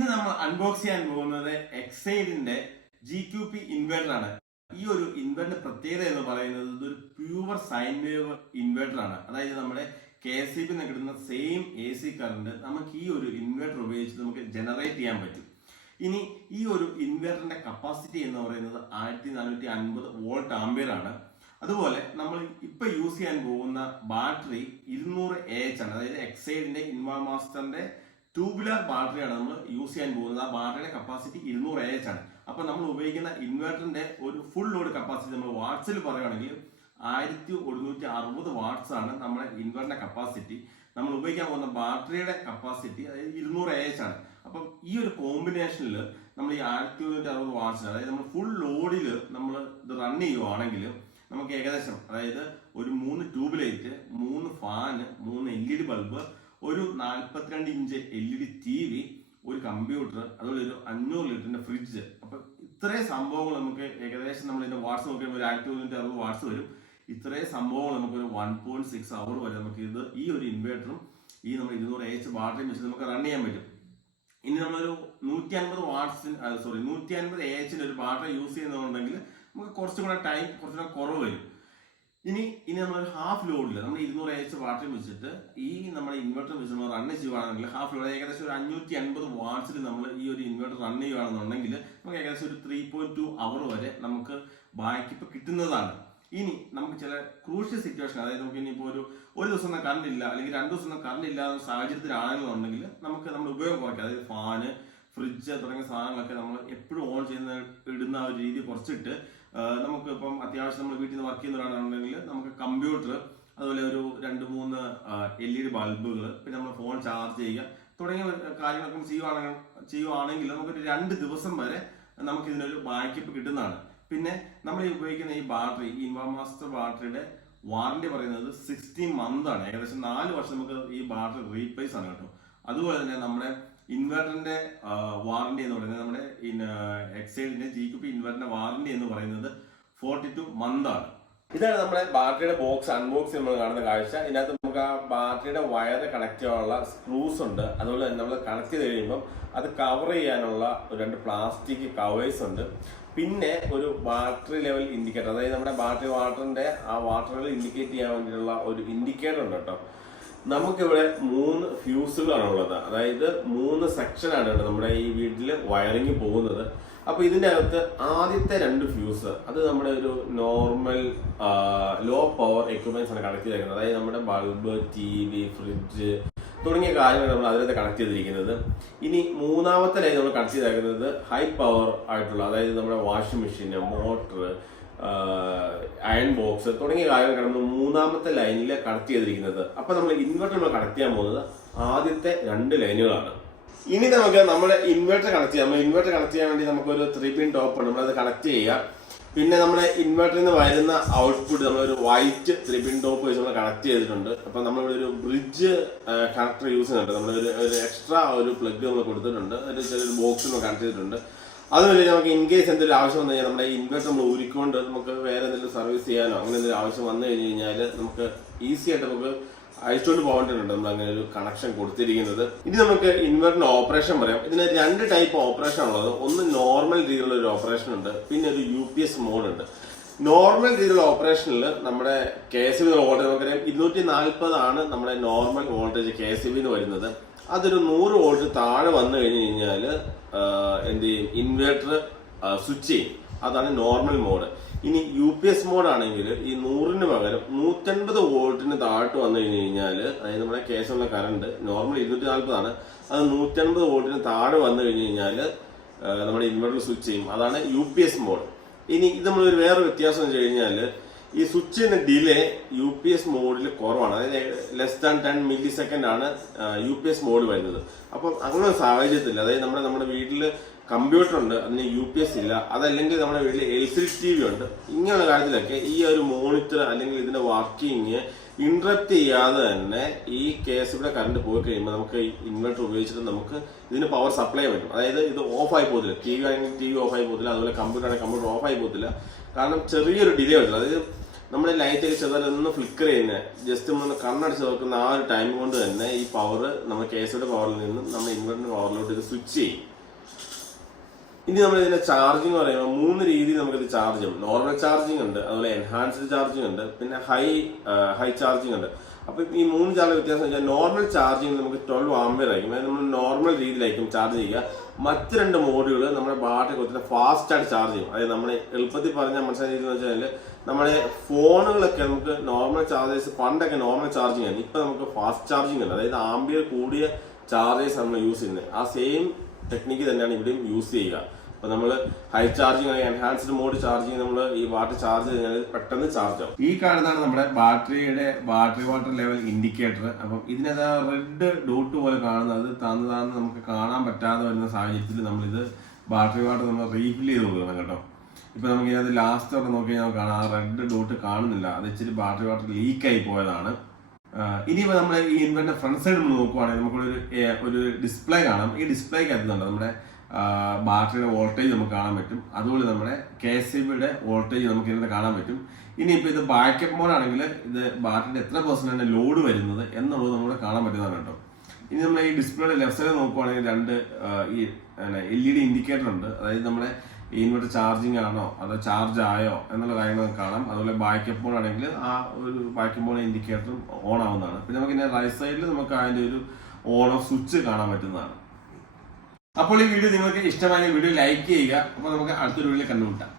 ഇന്ന് നമ്മൾ അൺബോക്സ് ചെയ്യാൻ പോകുന്നത് എക്സൈഡിന്റെ GQP ഇൻവേർട്ടർ ആണ്. ഈ ഒരു ഇൻവേർട്ടറിന്റെ പ്രത്യേകത എന്ന് പറയുന്നത് ഇതൊരു പ്യൂർ സൈൻ വേവ് ഇൻവേർട്ടർ ആണ്. അതായത് നമ്മുടെ KSEB കിട്ടുന്ന സെയിം AC കറണ്ട് നമുക്ക് ഈ ഒരു ഇൻവേർട്ടർ ഉപയോഗിച്ച് നമുക്ക് ജനറേറ്റ് ചെയ്യാൻ പറ്റും. ഇനി ഈ ഒരു ഇൻവേർട്ടറിന്റെ കപ്പാസിറ്റി എന്ന് പറയുന്നത് 1450 വോൾട്ട് ആംപിയർ ആണ്. അതുപോലെ നമ്മൾ ഇപ്പൊ യൂസ് ചെയ്യാൻ പോകുന്ന ബാറ്ററി 200 AH ആണ്. അതായത് എക്സൈഡിന്റെ ഇൻവാമാസ്റ്ററിന്റെ ട്യൂബുലർ ബാറ്ററിയാണ് നമ്മൾ യൂസ് ചെയ്യാൻ പോകുന്നത്. ആ ബാറ്ററിയുടെ കപ്പാസിറ്റി 200 AH ആണ്. അപ്പൊ നമ്മൾ ഉപയോഗിക്കുന്ന ഇൻവേർട്ടറിന്റെ ഒരു ഫുൾ ലോഡ് കപ്പാസിറ്റി നമ്മൾ വാട്ട്സിൽ പറയുകയാണെങ്കിൽ 1160 വാട്ട്സ് ആണ് നമ്മുടെ ഇൻവേർട്ടറിന്റെ കപ്പാസിറ്റി. നമ്മൾ ഉപയോഗിക്കാൻ പോകുന്ന ബാറ്ററിയുടെ കപ്പാസിറ്റി അതായത് 200 AH ആണ്. അപ്പം ഈ ഒരു കോമ്പിനേഷനിൽ നമ്മൾ ഈ 1160 വാട്ട്സ് അതായത് നമ്മൾ ഫുൾ ലോഡിൽ നമ്മൾ ഇത് റൺ ചെയ്യുവാണെങ്കിൽ നമുക്ക് ഏകദേശം അതായത് ഒരു 3 tube light, 3 fan, 3 LED bulb, ഒരു 42 ഇഞ്ച് LED TV, ഒരു കമ്പ്യൂട്ടർ, അതുപോലെ ഒരു 500 ലിറ്ററിന്റെ ഫ്രിഡ്ജ്. അപ്പൊ ഇത്രയും സംഭവങ്ങൾ നമുക്ക് ഏകദേശം നമ്മൾ ഇതിന്റെ വാട്ട്സ് നോക്കിയാൽ ഒരു 1260 വാട്ട്സ് വരും. ഇത്രയും സംഭവങ്ങൾ നമുക്ക് ഒരു 1.6 അവർ വരെ നമുക്ക് ഇത് ഈ ഒരു ഇൻവേർട്ടറും ഈ നമ്മൾ 200 AH ബാറ്ററിയും വെച്ച് നമുക്ക് റൺ ചെയ്യാൻ പറ്റും. ഇനി നമ്മളൊരു 150 AH ഒരു ബാറ്ററി യൂസ് ചെയ്യുന്നുണ്ടെങ്കിൽ നമുക്ക് കുറച്ചും കൂടെ ടൈം കുറച്ചുകൂടെ കുറവ് വരും. ഇനി നമ്മളൊരു ഹാഫ് ലോഡിൽ നമ്മൾ 200 AH ബാറ്ററി വെച്ചിട്ട് ഈ നമ്മുടെ ഇൻവെർട്ടർ വെച്ച് നമ്മൾ റൺ ചെയ്യുകയാണെങ്കിൽ ഹാഫ് ലോഡ് ഏകദേശം ഒരു 580 വാട്ട്സിൽ നമ്മൾ ഈ ഒരു ഇൻവെർട്ടർ റൺ ചെയ്യുകയാണെന്നുണ്ടെങ്കിൽ നമുക്ക് ഏകദേശം ഒരു 3.2 അവർ വരെ നമുക്ക് ബാക്കപ്പ് കിട്ടുന്നതാണ്. ഇനി നമുക്ക് ചില ക്രൂഷ്യൽ സിറ്റുവേഷൻ, അതായത് നമുക്ക് ഇനിയിപ്പോൾ ഒരു ദിവസം കറണ്ട് ഇല്ല അല്ലെങ്കിൽ 2 ദിവസം കറണ്ട് ഇല്ലാത്ത സാഹചര്യത്തിലാണെന്നുണ്ടെങ്കിൽ നമുക്ക് നമ്മുടെ ഉപയോഗം കുറയ്ക്കാം. അതായത് ഫാന്, ഫ്രിഡ്ജ് തുടങ്ങിയ സാധനങ്ങളൊക്കെ നമ്മൾ എപ്പോഴും ഓൺ ഇടുന്ന ഒരു രീതി കുറച്ചിട്ട് നമുക്ക് ഇപ്പം അത്യാവശ്യം നമ്മൾ വീട്ടിൽ നിന്ന് വർക്ക് ചെയ്യുന്നവരാണെന്നുണ്ടെങ്കിൽ നമുക്ക് കമ്പ്യൂട്ടർ, അതുപോലെ ഒരു 2-3 LED ബൾബുകൾ, പിന്നെ നമ്മൾ ഫോൺ ചാർജ് ചെയ്യുക തുടങ്ങിയ കാര്യങ്ങളൊക്കെ ചെയ്യുവാണെങ്കിൽ നമുക്കൊരു 2 ദിവസം വരെ നമുക്ക് ഇതിനൊരു ബാക്കപ്പ് കിട്ടുന്നതാണ്. പിന്നെ നമ്മൾ ഈ ഉപയോഗിക്കുന്ന ഈ ബാറ്ററി, ഈ ഇൻവാമാസ്റ്റർ ബാറ്ററിയുടെ വാറണ്ടി പറയുന്നത് 16 മന്ത് ആണ്. ഏകദേശം 4 വർഷം നമുക്ക് ഈ ബാറ്ററി റീപ്ലേസ് ആണ് കേട്ടോ. അതുപോലെ തന്നെ നമ്മുടെ ഇൻവെർട്ടറിന്റെ വാറണ്ടി എന്ന് പറയുന്നത് നമ്മുടെ എക്സൈഡിന്റെ GQP ഇൻവെർട്ടറിന്റെ വാറണ്ടി എന്ന് പറയുന്നത് 42 മന്ത് ആണ്. ഇതാണ് നമ്മുടെ ബാറ്ററിയുടെ ബോക്സ് അൺബോക്സ് നമ്മൾ കാണുന്ന കാഴ്ച. ഇതിനകത്ത് നമുക്ക് ആ ബാറ്ററിയുടെ വയർ കണക്ട് ചെയ്യാനുള്ള സ്ക്രൂസ് ഉണ്ട്. അതുപോലെ തന്നെ നമ്മൾ കണക്ട് ചെയ്ത് കഴിയുമ്പോൾ അത് കവർ ചെയ്യാനുള്ള 2 പ്ലാസ്റ്റിക് കവേഴ്സ് ഉണ്ട്. പിന്നെ ഒരു ബാറ്ററി ലെവൽ ഇൻഡിക്കേറ്റർ, അതായത് നമ്മുടെ ബാറ്ററി വാട്ടറിന്റെ ആ വാട്ടർ ലെവൽ ഇൻഡിക്കേറ്റ് ചെയ്യാൻ വേണ്ടിയിട്ടുള്ള ഒരു ഇൻഡിക്കേറ്റർ ഉണ്ട് കേട്ടോ. നമുക്കിവിടെ 3 ഫ്യൂസുകളാണ് ഉള്ളത്. അതായത് 3 സെക്ഷനാണ് നമ്മുടെ ഈ വീട്ടിൽ വയറിങ് പോകുന്നത്. അപ്പൊ ഇതിന്റെ അകത്ത് ആദ്യത്തെ 2 ഫ്യൂസ് അത് നമ്മുടെ ഒരു നോർമൽ ലോ പവർ എക്യുപ്മെന്റ്സ് ആണ് കണക്ട് ചെയ്തിരിക്കുന്നത്. അതായത് നമ്മുടെ ബൾബ്, TV, ഫ്രിഡ്ജ് തുടങ്ങിയ കാര്യങ്ങൾ നമ്മൾ അതിനകത്ത് കണക്ട് ചെയ്തിരിക്കുന്നത്. ഇനി 3ാമത്തെ ലൈൻ നമ്മൾ കണക്ട് ചെയ്തിരിക്കുന്നത് ഹൈ പവർ ആയിട്ടുള്ള, അതായത് നമ്മുടെ washing machine, motor, iron box തുടങ്ങിയ കാര്യങ്ങൾ നമ്മൾ 3ാമത്തെ ലൈനിൽ കണക്ട് ചെയ്തിരിക്കുന്നത്. അപ്പൊ നമ്മൾ ഇൻവെർട്ടർ നമ്മൾ കണക്ട് ചെയ്യാൻ പോകുന്നത് ആദ്യത്തെ 2 ലൈനുകളാണ്. ഇനി നമുക്ക് നമ്മുടെ ഇൻവെർട്ടർ കണക്ട് ചെയ്യാം. ഇൻവെർട്ടർ കണക്ട് ചെയ്യാൻ വേണ്ടി നമുക്കൊരു 3 പിൻ ടോപ്പ് ഉണ്ട്, നമ്മളത് കണക്ട് ചെയ്യാം. പിന്നെ നമ്മുടെ ഇൻവെർട്ടറിൽ നിന്ന് വരുന്ന ഔട്ട്പുട്ട് നമ്മളൊരു വൈറ്റ് 3 പിൻ ടോപ്പ് വെച്ച് നമ്മൾ കണക്ട് ചെയ്തിട്ടുണ്ട്. അപ്പൊ നമ്മളിവിടെ ഒരു ബ്രിഡ്ജ് കണക്ടർ യൂസ് ചെയ്യുന്നുണ്ട്. നമ്മൾ ഒരു എക്സ്ട്രാ ഒരു പ്ലഗ് നമ്മൾ കൊടുത്തിട്ടുണ്ട്, ഒരു ചെറിയൊരു ബോക്സ് നമ്മൾ കണക്ട് ചെയ്തിട്ടുണ്ട്. അതുപോലെ നമുക്ക് ഇൻ കേസ് എന്തെങ്കിലും ആവശ്യം വന്നു കഴിഞ്ഞാൽ നമ്മുടെ ഇൻവെർട്ടർ നമ്മൾ ഊരിക്കൊണ്ട് നമുക്ക് വേറെ എന്തെങ്കിലും സർവീസ് ചെയ്യാനോ അങ്ങനെ എന്തെങ്കിലും ആവശ്യം വന്നു കഴിഞ്ഞ് കഴിഞ്ഞാൽ നമുക്ക് ഈസി ആയിട്ട് നമുക്ക് അയച്ചുകൊണ്ട് പോകേണ്ടതുണ്ട്. നമ്മൾ അങ്ങനെ ഒരു കണക്ഷൻ കൊടുത്തിരിക്കുന്നത്. ഇനി നമുക്ക് ഇൻവെർട്ടറിന്റെ ഓപ്പറേഷൻ പറയാം. ഇതിന് 2 ടൈപ്പ് ഓപ്പറേഷൻ ഉള്ളത്. ഒന്ന് നോർമൽ രീതിയിലുള്ള ഒരു ഓപ്പറേഷൻ ഉണ്ട്, പിന്നെ ഒരു UPS മോഡ് ഉണ്ട്. നോർമൽ രീതിയിലുള്ള ഓപ്പറേഷനിൽ നമ്മുടെ KSEB വോൾട്ടേജ് നമുക്കറിയാം 240 ആണ് നമ്മുടെ നോർമൽ വോൾട്ടേജ് KSEB വരുന്നത്. അതൊരു 100 വോൾട്ട് താഴെ വന്നു കഴിഞ്ഞ് കഴിഞ്ഞാൽ എന്ത് ചെയ്യും, ഇൻവേർട്ടർ സ്വിച്ച് ചെയ്യും. അതാണ് നോർമൽ മോഡ്. ഇനി UPS മോഡ് ആണെങ്കിൽ ഈ 100ന് പകരം 150 വോൾട്ടിന് താഴോട്ട് വന്നു കഴിഞ്ഞ് കഴിഞ്ഞാൽ, അതായത് നമ്മുടെ കേസിലുള്ള കറണ്ട് നോർമൽ 240 ആണ്, അത് 150 വോൾട്ടിന് താഴെ വന്നു കഴിഞ്ഞ് കഴിഞ്ഞാൽ നമ്മുടെ ഇൻവെർട്ടർ സ്വിച്ച് ചെയ്യും. അതാണ് UPS മോഡ്. ഇനി ഇത് നമ്മളൊരു വേറെ വ്യത്യാസം എന്ന് വെച്ച് കഴിഞ്ഞാൽ ഈ സ്വിച്ചിന്റെ ഡിലേ UPS മോഡിൽ കുറവാണ്. അതായത് ലെസ് ദാൻ 10 മില്ലി സെക്കൻഡ് ആണ് UPS മോഡ് വരുന്നത്. അപ്പം അങ്ങനെ ഒരു സാഹചര്യത്തില്ല. അതായത് നമ്മുടെ വീട്ടിൽ കമ്പ്യൂട്ടർ ഉണ്ട്, അതിന് UPS ഇല്ല, അതല്ലെങ്കിൽ നമ്മുടെ വീട്ടിൽ LCD TV ഉണ്ട്. ഇങ്ങനെയുള്ള കാര്യത്തിലൊക്കെ ഈ ഒരു മോണിറ്റർ അല്ലെങ്കിൽ ഇതിന്റെ വർക്കിംഗ് ഇന്ററപ്റ്റ് ചെയ്യാതെ തന്നെ ഈ KSEBയുടെ കറണ്ട് പോയി കഴിയുമ്പോൾ നമുക്ക് ഇൻവെർട്ടർ ഉപയോഗിച്ചിട്ട് നമുക്ക് ഇതിന് പവർ സപ്ലൈ പറ്റും. അതായത് ഇത് ഓഫ് ആയി പോകത്തില്ല. TV ആണെങ്കിൽ TV ഓഫ് ആയി പോകത്തില്ല, അതുപോലെ കമ്പ്യൂട്ടർ ആണെങ്കിൽ കമ്പ്യൂട്ടർ ഓഫ് ആയി പോകത്തില്ല. കാരണം ചെറിയൊരു ഡിലേ പറ്റില്ല. അതായത് നമ്മുടെ ലൈറ്റ് ഒക്കെ ചെറുതായിട്ട് ഫ്ലിക്കർ ചെയ്യുന്നത് ജസ്റ്റ് ഒന്ന് കണ്ണടച്ച് നോക്കുന്ന ആ ഒരു ടൈം കൊണ്ട് തന്നെ ഈ പവർ നമ്മൾ കേസിയുടെ പവറിൽ നിന്നും നമ്മൾ ഇൻവെർട്ടറിന്റെ പവറിലോട്ട് ഇത് സ്വിച്ച് ചെയ്യും. ഇനി നമ്മൾ ഇതിന്റെ ചാർജിങ് പറയുമ്പോൾ 3 രീതിയിൽ നമുക്കിത് ചാർജ് ചെയ്യും. നോർമൽ ചാർജിങ് ഉണ്ട്, അതുപോലെ എൻഹാൻസ്ഡ് ചാർജിങ് ഉണ്ട്, പിന്നെ ഹൈ ചാർജിങ് ഉണ്ട്. അപ്പൊ ഈ 3 ചാർജ് വ്യത്യാസം വെച്ചാൽ നോർമൽ ചാർജിങ് നമുക്ക് 12 ആംപിയർ ആയിരിക്കും, അതായത് നമ്മൾ നോർമൽ രീതിയിലായിരിക്കും ചാർജ് ചെയ്യുക. മറ്റ് 2 മോഡ്യൂള് നമ്മുടെ ബാറ്ററി കുറച്ച് ഫാസ്റ്റ് ആയിട്ട് ചാർജ് ചെയ്യും. അതായത് നമ്മൾ എളുപ്പത്തിൽ പറഞ്ഞാൽ മനസ്സിലാക്കിയെന്ന് വെച്ചാൽ നമ്മുടെ ഫോണുകളൊക്കെ നമുക്ക് നോർമൽ ചാർജേഴ്സ് പണ്ടൊക്കെ നോർമൽ ചാർജിങ് ആണ്, ഇപ്പൊ നമുക്ക് ഫാസ്റ്റ് ചാർജിങ് ഉണ്ട്. അതായത് ആംപിയർ കൂടിയ ചാർജേഴ്സ് നമ്മൾ യൂസ് ചെയ്യുന്നത്. ആ സെയിം ടെക്നിക്ക് തന്നെയാണ് ഇവിടെയും യൂസ് ചെയ്യുക. അപ്പൊ നമ്മൾ high charging enhanced mode charging നമ്മൾ ഈ ബാറ്ററി ചാർജ് കഴിഞ്ഞാൽ പെട്ടെന്ന് ചാർജ് ആവും. ഈ കാണുന്നതാണ് നമ്മുടെ ബാറ്ററി വാട്ടർ ലെവൽ ഇൻഡിക്കേറ്റർ. അപ്പം ഇതിനകത്ത് റെഡ് ഡോട്ട് പോലെ കാണുന്നത് താന്ന് നമുക്ക് കാണാൻ പറ്റാതെ വരുന്ന സാഹചര്യത്തിൽ നമ്മളിത് ബാറ്ററി വാട്ടർ നമ്മൾ റീഫിൽ ചെയ്ത് കൊടുക്കണം കേട്ടോ. ഇപ്പൊ നമുക്ക് ഇതിനകത്ത് ലാസ്റ്റ് ഒക്കെ നോക്കി കഴിഞ്ഞാൽ കാണാം ആ റെഡ് ഡോട്ട് കാണുന്നില്ല, അത് ഇച്ചിരി ബാറ്ററി വാട്ടർ ലീക്കായി പോയതാണ്. ഇനിയിപ്പോൾ നമ്മൾ ഈ ഇൻവെർട്ടറിന്റെ ഫ്രണ്ട് സൈഡ് നമ്മൾ നോക്കുവാണെങ്കിൽ നമുക്കൊരു ഡിസ്പ്ലേ കാണാം. ഈ ഡിസ്പ്ലേക്ക് എത്തുന്നുണ്ട് നമ്മുടെ ബാറ്ററിയുടെ വോൾട്ടേജ് നമുക്ക് കാണാൻ പറ്റും, അതുപോലെ നമ്മുടെ KCBയുടെ വോൾട്ടേജ് നമുക്ക് ഇതിനകത്ത് കാണാൻ പറ്റും. ഇനിയിപ്പോൾ ഇത് ബാക്കപ്പ് മോഡാണെങ്കിൽ ഇത് ബാറ്ററിയുടെ എത്ര പെർസെന്റ് ലോഡ് വരുന്നത് എന്നുള്ളത് നമുക്ക് കാണാൻ പറ്റുന്നതാണ് കേട്ടോ. ഇനി നമ്മൾ ഈ ഡിസ്പ്ലേയുടെ ലെഫ്റ്റ് സൈഡ് നോക്കുവാണെങ്കിൽ 2 ഈ LED ഇൻഡിക്കേറ്റർ ഉണ്ട്. അതായത് നമ്മുടെ ഇൻവെർട്ടർ ചാർജിങ് ആണോ അതോ ചാർജ് ആയോ എന്നുള്ള കാര്യങ്ങൾ കാണാം. അതുപോലെ ബാക്കപ്പ് മോഡ് ആണെങ്കിൽ ആ ഒരു ബാക്കപ്പ് മോഡ് ഇൻഡിക്കേറ്ററും ഓൺ ആവുന്നതാണ്. പിന്നെ നമുക്ക് ഇതിന്റെ റൈറ്റ് സൈഡിൽ നമുക്ക് അതിന്റെ ഒരു ഓൺ ഓഫ് സ്വിച്ച് കാണാൻ പറ്റുന്നതാണ്. അപ്പോൾ ഈ വീഡിയോ നിങ്ങൾക്ക് ഇഷ്ടമായ വീഡിയോ ലൈക്ക് ചെയ്യുക. അപ്പോൾ നമുക്ക് അടുത്തൊരു വീഡിയോ കണ്ടുമുട്ടാം.